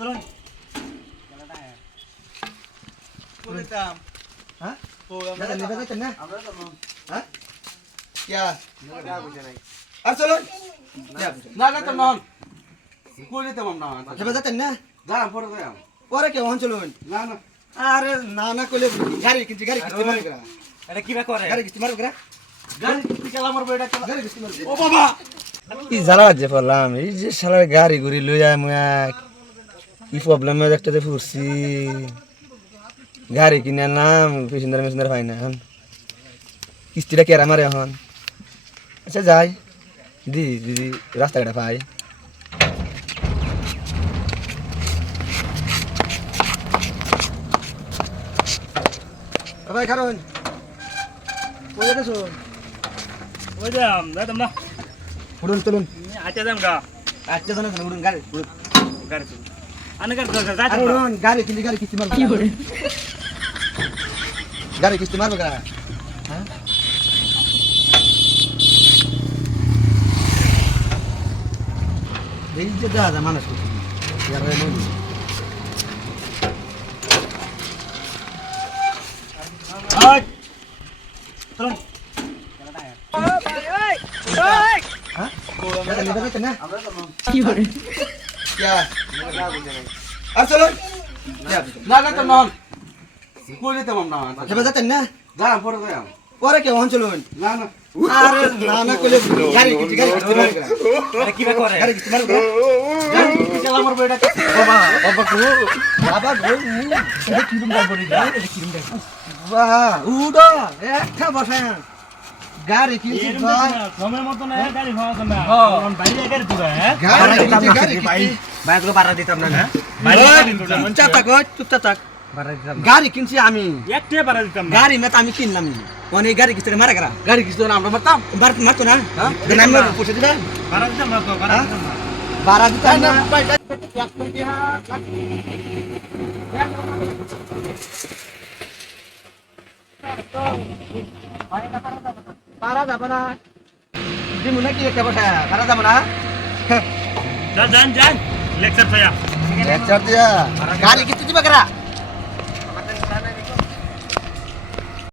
চলুন বলিতাম হ্যাঁ প্রোগ্রাম দাদা নেবে যাচ্ছেন না আমরা তো হ্যাঁ কিয়া টাকা পয়সা নাই আর চলুন না না তো নন বলিতাম আমরা নেবে যাচ্ছেন না যা পরে যাই পরে কেউ হন চলুন না না আরে না না কইলে গাড়ি কিস্তি মারবে করা এটা কিবা করে গাড়ি কিস্তি মারবে করা গাড়ি খেলা আমার বইটা খেলা গাড়ি কিস্তি মারবে ও বাবা কি জ্বালা যে পড়লাম এই যে শালার গাড়ি ঘুরি লইয়া মুয়া কি প্রবলেমে একটা যে ফুরছি গাড়ি কিনে নাম পেসেঞ্জার মেসেঞ্জার পাই না এখন কিস্তিটা কেরা মারে এখন আচ্ছা যাই দিদি রাস্তাঘাটে পাই ভাই কারণ কই যাচ্ছো ওই যাম যাইতাম না উড়ুন চলুন আচ্ছা যাম গা আচ্ছা জানা উড়ুন গাড়ি উড়ুন গাড়ি চলুন আনে গাড়ি আরে যাইতাম উড়ুন গাড়ি কিস্তি মারবে কি করে গাড়ি কিস্তি মারবে করা হ্যাঁ এই যে দাদা মানুষ ইয়ারে নই ওই চলুন হ্যাঁ দাদা নেবে যাচ্ছেন না আমরা তো কিয়া টাকা পয়সা নাই আর চলুন না না তো নন বলিতাম আমরা নেবে যাচ্ছেন না যা পরে যাই পরে কেউ হন চলুন না না আরে না না কইলে গাড়ি কিস্তি মারবে করা এটা কিবা করে গাড়ি কিস্তি মারবে করা গাড়ি খেলা আমার বইটা বাবা বাবা গো বাবা গো এটা কি রুম গাড়ি বাহ উডা একটা বসেন গাড়ি কিনছি ভাই সময় মতো না গাড়ি ভাড়া না হ্যাঁ। কোন বাইরে গাড়ি তুই হ্যাঁ গাড়ি কিনছি গাড়ি ভাই কিনছি ভাই তোকে ভাড়া দিতাম না হ্যাঁ চুপচাপ থাক চুপচাপ থাক গাড়ি কিনছি আমি একটা ভাড়া দিতাম না গাড়ি মেত আমি কিনলাম অনেক গাড়ি কিস্তি মারা করা গাড়ি কিছু না আমরা মারতাম মারতো না হ্যাঁ? আমি পয়সা দিবেন ভাড়া দিতাম না তো ভাড়া দিতাম না ভাড়া দিতাম না ভাড়া যাবে না দিমু নাকি একটা বসা ভাড়া যাবে না যান লেকচার পায়া লেকচার দিয়া গাড়ি কিস্তি দিবে করা